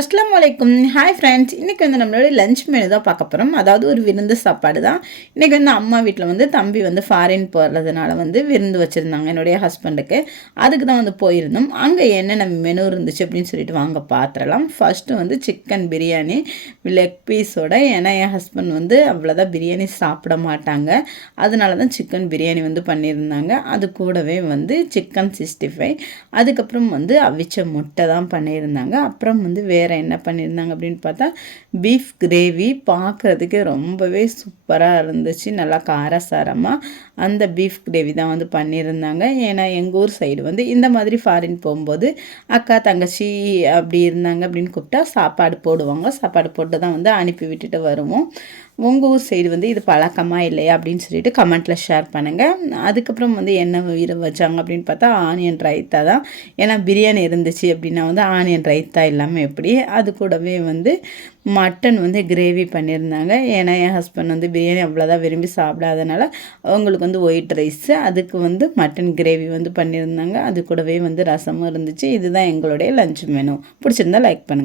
அஸ்ஸலாமு அலைக்கும். Hi friends. இன்றைக்கி வந்து நம்மளோட லஞ்ச் மெனு தான் பார்க்க போகிறோம். அதாவது ஒரு விருந்து சாப்பாடு தான். இன்றைக்கி வந்து அம்மா வீட்டில் வந்து தம்பி வந்து ஃபாரின் போகிறதுனால வந்து விருந்து வச்சுருந்தாங்க என்னுடைய ஹஸ்பண்டுக்கு. அதுக்கு தான் வந்து போயிருந்தோம். அங்கே என்னென்ன மெனு இருந்துச்சு அப்படின்னு சொல்லிட்டு வாங்க பார்த்துடலாம். ஃபஸ்ட்டு வந்து சிக்கன் பிரியாணி லெக் பீஸோட. ஏன்னா என் ஹஸ்பண்ட் வந்து அவ்வளோதான் பிரியாணி சாப்பிட மாட்டாங்க. அதனால தான் சிக்கன் பிரியாணி வந்து பண்ணியிருந்தாங்க. அது கூடவே வந்து சிக்கன் 65, அதுக்கப்புறம் வந்து அவிச்ச முட்டை தான் பண்ணியிருந்தாங்க. அப்புறம் வந்து வேறு என்ன பண்ணியிருந்தாங்க அப்படின்னு பார்த்தா பீஃப் கிரேவி பார்க்குறதுக்கு ரொம்பவே சூப்பராக இருந்துச்சு. நல்லா காரசாரமாக அந்த பீஃப் கிரேவி தான் வந்து பண்ணியிருந்தாங்க. ஏன்னா எங்கள் ஊர் சைடு வந்து இந்த மாதிரி ஃபாரின் போகும்போது அக்கா தங்கச்சி அப்படி இருந்தாங்க அப்படின்னு கூப்பிட்டா சாப்பாடு போடுவாங்க. சாப்பாடு போட்டு தான் வந்து அனுப்பி விட்டுட்டு வருவோம். உங்கள் ஊர் சைடு வந்து இது பழக்கமாக இல்லையா அப்படின்னு சொல்லிட்டு கமெண்ட்டில் ஷேர் பண்ணுங்கள். அதுக்கப்புறம் வந்து என்ன வச்சாங்க அப்படின்னு பார்த்தா ஆனியன் ரைத்தா தான். ஏன்னா பிரியாணி இருந்துச்சு அப்படின்னா வந்து ஆனியன் ரைத்தா இல்லாமல் எப்படி. அது கூடவே வந்து மட்டன் வந்து கிரேவி பண்ணியிருந்தாங்க. ஏன்னா என் ஹஸ்பண்ட் வந்து பிரியாணி அவ்வளோதான் விரும்பி சாப்பிடாதனால அவங்களுக்கு வந்து ஒயிட் ரைஸு, அதுக்கு வந்து மட்டன் கிரேவி வந்து பண்ணியிருந்தாங்க. அது கூடவே வந்து ரசமும் இருந்துச்சு. இதுதான் எங்களுடைய லஞ்ச் மெனு. பிடிச்சிருந்தா லைக் பண்ணுங்கள்.